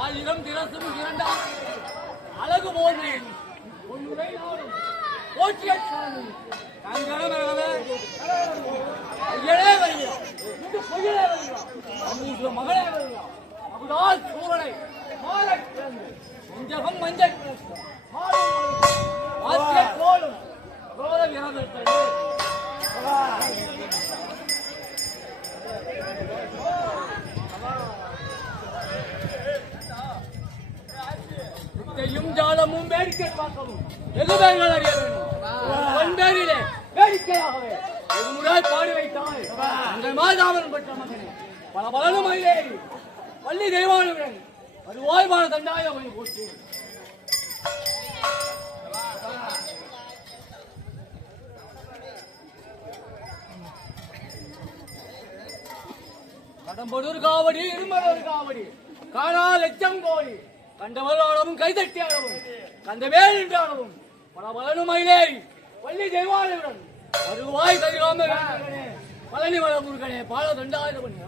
ஆயிரம் திரசும் இரண்டாம் அழகு போன்று போற்றிய மகளே மகுடால் சூரனை மஞ்சகம் மஞ்சள் போலும் ஜாலமும் வேடிக்கை பார்க்கவும் வெகுபேர்கள் அறிய வேண்டும் பண்பேரிலே வேடிக்கையாகவே வெகுமுறை பாடி வைத்தாய் உங்கள் மாதாமன் பெற்ற மகனே பல பலனும் ஐயேறி பள்ளி தெய்வானுடன் அது ஓய்வான தண்டாய அவனை போட்டு கடம்பொரு காவடி இருமலொரு காவடி காணா லட்சம் கோடி கண்டவர்களாகவும் கைதட்டியாகவும் கந்தவேல் என்றாலும் பல பலனும் மயிலேறி பள்ளி தெய்வானுடன் வருவாய் கதிராம பழனி வள முருகனே பால தண்டாயுதவன்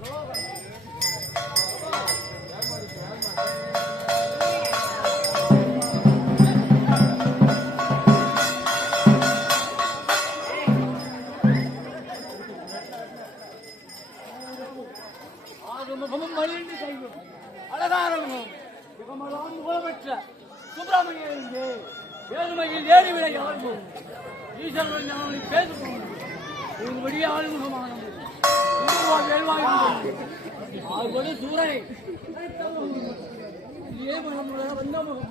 ஆறுமுகமும் மணிந்து கையும் அழகாரமும் முகமெல்லாம் புகழ்பெற்ற சுப்பிரமணிய ஏழுமையில் ஏறிவிட யாரும் ஈஸ்வரன் ஞானி பேசுவோம் உங்களுடைய ஆளுமுகமான ஆறுபடி சூரனை வந்த முகம்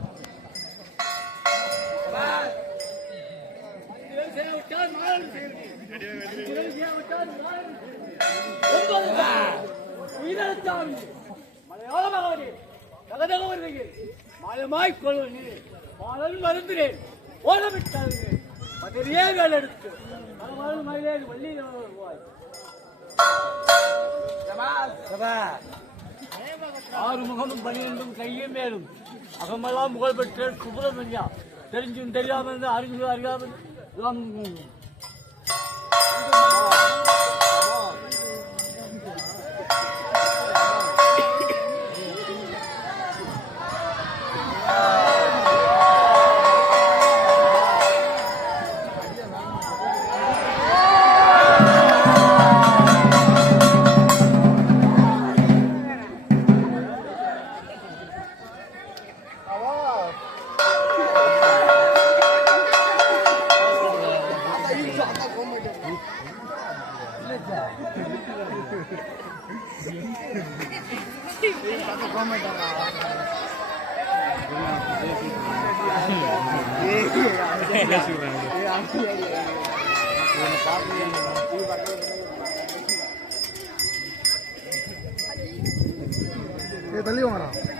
மலையாள மகாவதி தகதக வருகையில் மாயமாய் கொள்வனே பாலன் மருந்தினேன் ஓலமிட்டாள் மதுரையே வேலை எடுத்து பலமாலும் மயிலே வள்ளியில் வருவாய் ஆறு முகமும் 12 கையும் மேலும் அகமெல்லாம் புகழ் பெற்ற சுப்பிரமணியா தெரிஞ்சும் தெரியாமல் அறிஞர் அறியாமல் தள்ளி வாங்கலாம்.